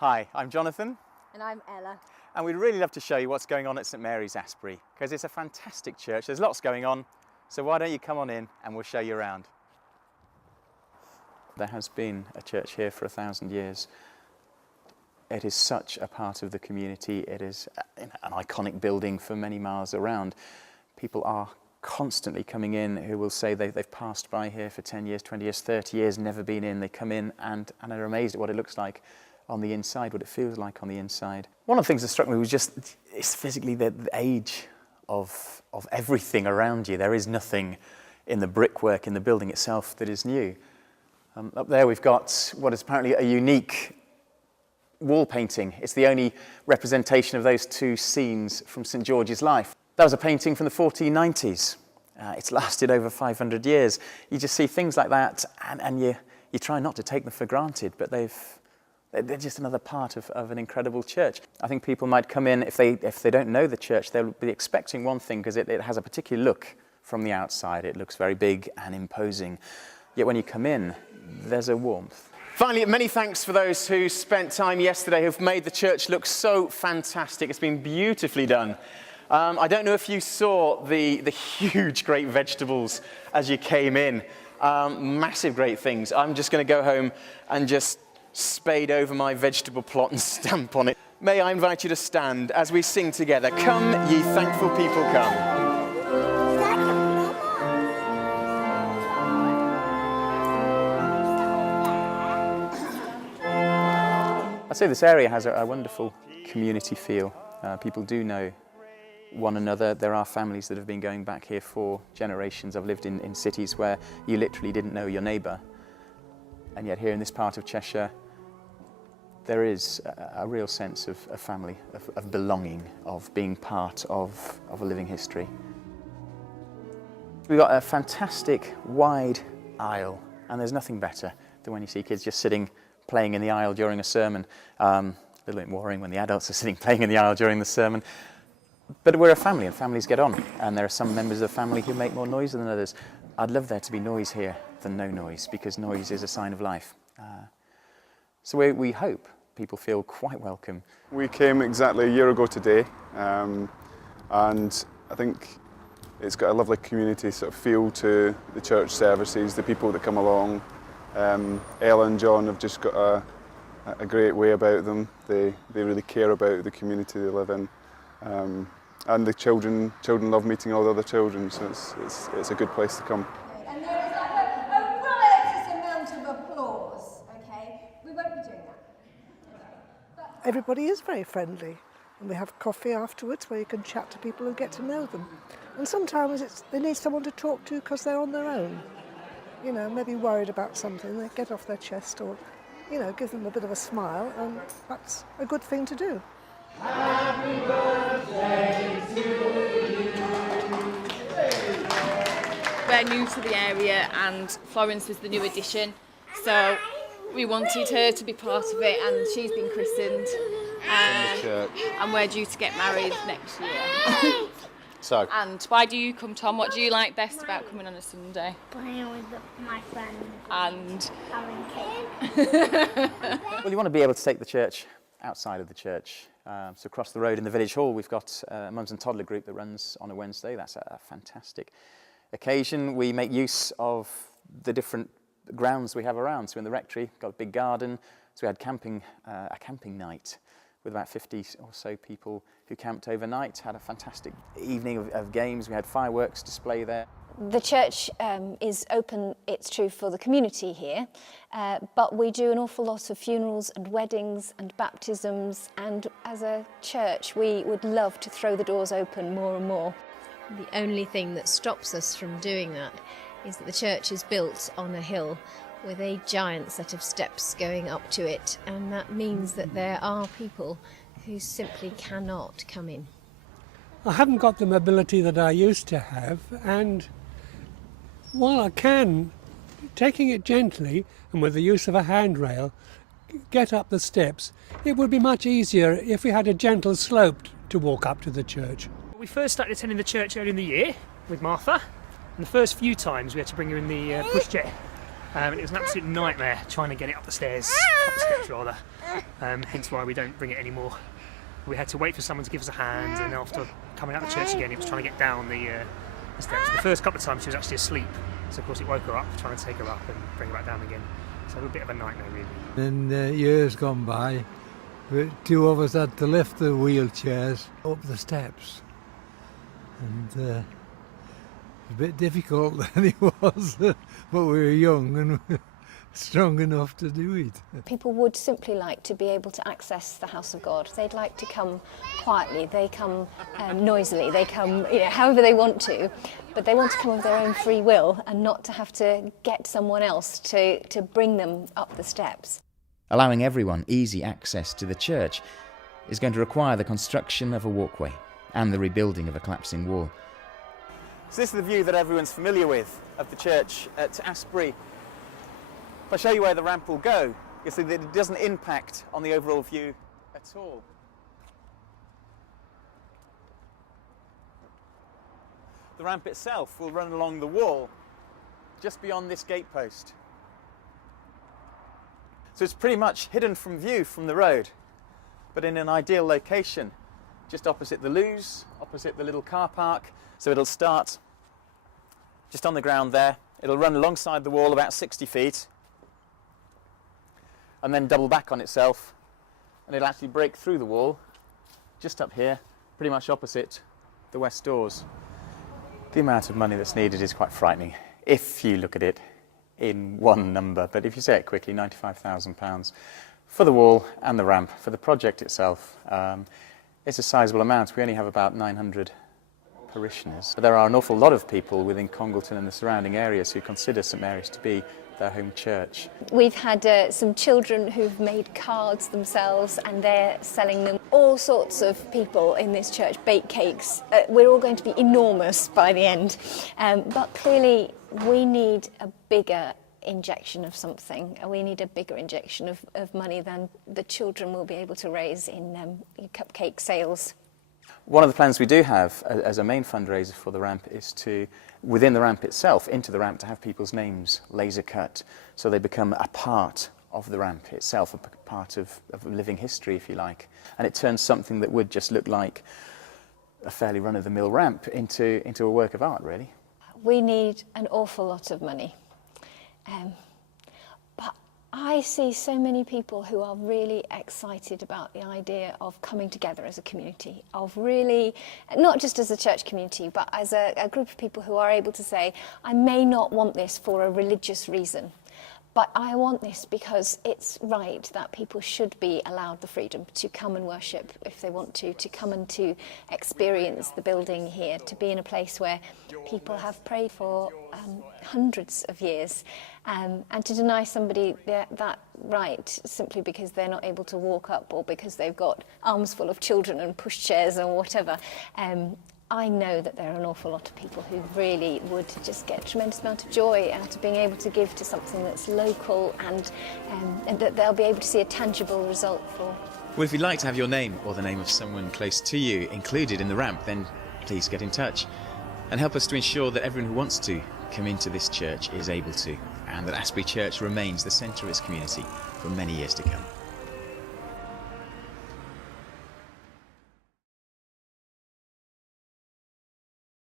Hi, I'm Jonathan. And I'm Ella. And we'd really love to show you what's going on at St Mary's, Astbury, because it's a fantastic church. There's lots going on, so why don't you come on in and we'll show you around. There has been a church here for 1,000 years. It is such a part of the community. It is an iconic building for many miles around. People are constantly coming in who will say they've passed by here for 10 years, 20 years, 30 years, never been in. They come in and are amazed at what it looks like on the inside, what it feels like on the inside. One of the things that struck me was just, it's physically the age of everything around you. There is nothing in the brickwork in the building itself that is new. Up there we've got what is apparently a unique wall painting. It's the only representation of those two scenes from St George's life. That was a painting from the 1490s. It's lasted over 500 years. You just see things like that and you try not to take them for granted, but they're just another part of an incredible church. I think people might come in, if they don't know the church, they'll be expecting one thing because it has a particular look from the outside. It looks very big and imposing. Yet when you come in, there's a warmth. Finally, many thanks for those who spent time yesterday who've made the church look so fantastic. It's been beautifully done. I don't know if you saw the huge, great vegetables as you came in. Massive, great things. I'm just going to go home and just spade over my vegetable plot and stamp on it. May I invite you to stand as we sing together. Come, ye thankful people, come. I'd say this area has a wonderful community feel. People do know one another. There are families that have been going back here for generations. I've lived in cities where you literally didn't know your neighbour. And yet here in this part of Cheshire, there is a real sense of family, of belonging, of being part of a living history. We've got a fantastic wide aisle, and there's nothing better than when you see kids just sitting playing in the aisle during a sermon. A little bit worrying when the adults are sitting playing in the aisle during the sermon. But we're a family and families get on, and there are some members of the family who make more noise than others. I'd love there to be noise here than no noise, because noise is a sign of life. So we hope people feel quite welcome. We came exactly a year ago today, and I think it's got a lovely community sort of feel to the church services, the people that come along. Ella and John have just got a great way about them. They really care about the community they live in, and the children love meeting all the other children, so it's a good place to come. And there is like a riotous amount of applause, okay? We won't be doing that. Everybody is very friendly, and we have coffee afterwards where you can chat to people and get to know them. And sometimes they need someone to talk to because they're on their own. You know, maybe worried about something, they get off their chest, or, you know, give them a bit of a smile, and that's a good thing to do. Happy birthday to you. We're new to the area and Florence was the new addition, so we wanted her to be part of it, and she's been christened. And we're due to get married next year. So. And why do you come, Tom? What do you like best about coming on a Sunday? Playing with my friends. And having cake. Well, you want to be able to take the church outside of the church. So across the road in the village hall, we've got a mums and toddler group that runs on a Wednesday. That's a fantastic occasion. We make use of the different grounds we have around. So in the rectory, we've got a big garden. So we had a camping night with about 50 or so people who camped overnight, had a fantastic evening of games. We had fireworks display there. The church is open, it's true, for the community here, but we do an awful lot of funerals and weddings and baptisms, and as a church we would love to throw the doors open more and more. The only thing that stops us from doing that is that the church is built on a hill with a giant set of steps going up to it, and that means that there are people who simply cannot come in. I haven't got the mobility that I used to have, and while I can, taking it gently and with the use of a handrail, get up the steps, it would be much easier if we had a gentle slope to walk up to the church. We first started attending the church early in the year with Martha, and the first few times we had to bring her in the pushchair. It was an absolute nightmare trying to get it up the stairs, up the steps rather, hence why we don't bring it anymore. We had to wait for someone to give us a hand, and after coming out of the church again, it was trying to get down the steps. The first couple of times she was actually asleep, so of course it woke her up, trying to take her up and bring her back down again. So a bit of a nightmare really. In years gone by, two of us had to lift the wheelchairs up the steps, and it was a bit difficult than it was, but we were young and strong enough to do it. People would simply like to be able to access the house of God. They'd like to come quietly, they come noisily, they come however they want to, but they want to come of their own free will and not to have to get someone else to bring them up the steps. Allowing everyone easy access to the church is going to require the construction of a walkway and the rebuilding of a collapsing wall. So this is the view that everyone's familiar with of the church at Astbury. If I show you where the ramp will go, you'll see that it doesn't impact on the overall view at all. The ramp itself will run along the wall just beyond this gate post. So it's pretty much hidden from view from the road, but in an ideal location, just opposite the loos, opposite the little car park. So it'll start just on the ground there, it'll run alongside the wall about 60 feet, and then double back on itself, and it'll actually break through the wall just up here, pretty much opposite the west doors. The amount of money that's needed is quite frightening if you look at it in one number, but if you say it quickly, £95,000 for the wall and the ramp. For the project itself, it's a sizable amount. We only have about 900 parishioners. But there are an awful lot of people within Congleton and the surrounding areas who consider St Mary's to be their home church. We've had some children who've made cards themselves and they're selling them. All sorts of people in this church bake cakes. We're all going to be enormous by the end. But clearly we need a bigger injection of something. We need a bigger injection of money than the children will be able to raise in cupcake sales. One of the plans we do have as a main fundraiser for the ramp is to, within the ramp itself, into the ramp, to have people's names laser cut so they become a part of the ramp itself, a part of living history, if you like. And it turns something that would just look like a fairly run-of-the-mill ramp into a work of art, really. We need an awful lot of money. But I see so many people who are really excited about the idea of coming together as a community, of really, not just as a church community, but as a group of people who are able to say, I may not want this for a religious reason, but I want this because it's right that people should be allowed the freedom to come and worship if they want to come and to experience the building here, to be in a place where people have prayed for hundreds of years, and to deny somebody that right simply because they're not able to walk up or because they've got arms full of children and pushchairs or whatever. I know that there are an awful lot of people who really would just get a tremendous amount of joy out of being able to give to something that's local and that they'll be able to see a tangible result for. Well, if you'd like to have your name or the name of someone close to you included in the ramp, then please get in touch and help us to ensure that everyone who wants to come into this church is able to, and that Astbury Church remains the centre of its community for many years to come.